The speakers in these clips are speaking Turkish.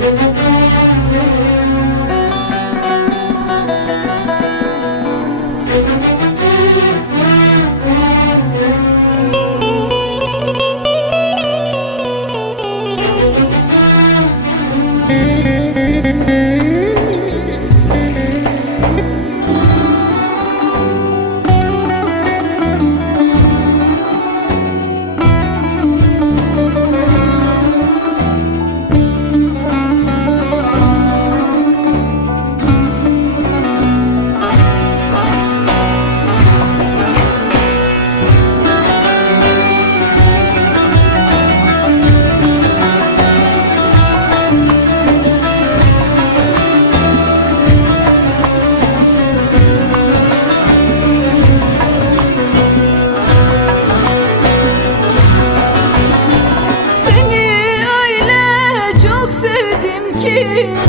Seni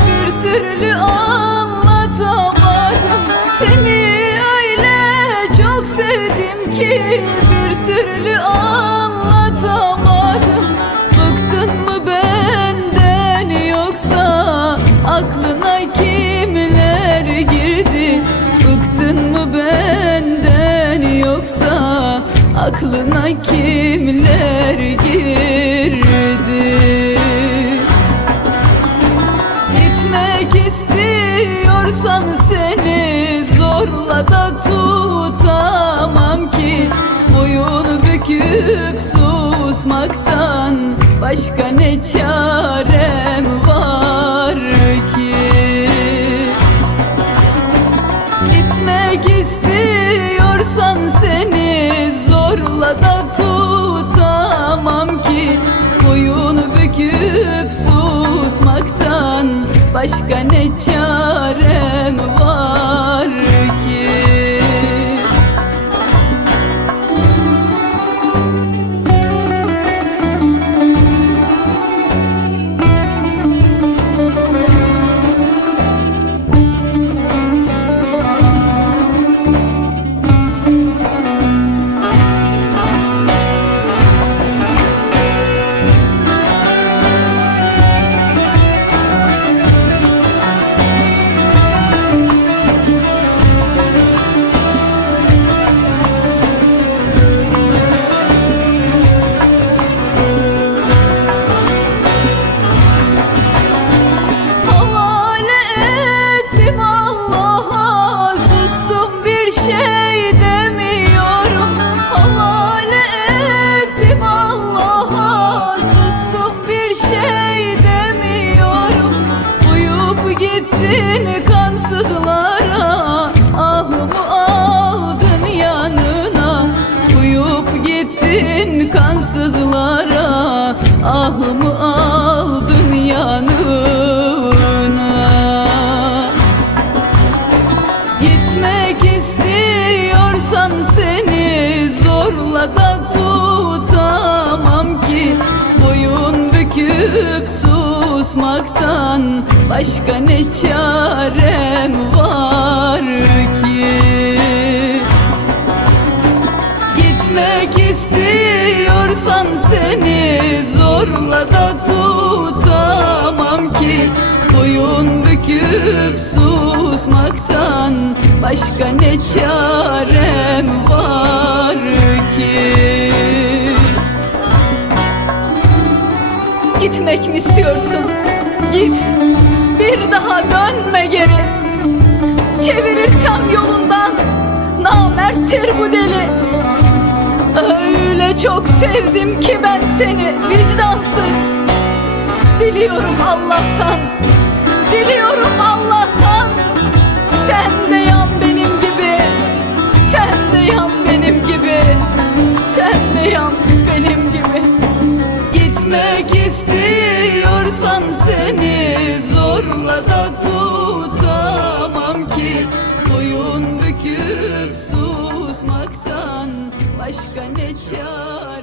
bir türlü anlatamadım. Seni öyle çok sevdim ki bir türlü anlatamadım. Bıktın mı benden yoksa aklına kimler girdi? Bıktın mı benden yoksa aklına kimler girdi Gitmek istiyorsan seni zorla da tutamam ki. Boyun büküp susmaktan başka ne çarem var ki? Gitmek istiyorsan seni zorla da tutamam başka ne çarem şey demiyorum. Havale ettim Allah'a bir şey demiyorum. Uyup gittin kansızlara. Ahımı aldın yanına. Uyup gittin kansızlara. Ahımı aldın yanına Gitmek istiyorsan seni zorla da tutamam ki. Boyun büküp susmaktan başka ne çarem var ki? Gitmek istiyorsan seni zorla da tutamam ki. Boyun büküp susmaktan başka ne çarem var ki? Gitmek mi istiyorsun? Git bir daha dönme geri. Çevirirsem yolundan namerttir bu deli. Öyle çok sevdim ki ben seni vicdansız. Diliyorum Allah'tan Diliyorum Allah'tan. Sen de yan benim gibi. Sen de yan benim gibi. Sen de yan benim gibi. Gitmek istiyorsan seni zorla da tutamam ki. Boyun büküp susmaktan başka ne çare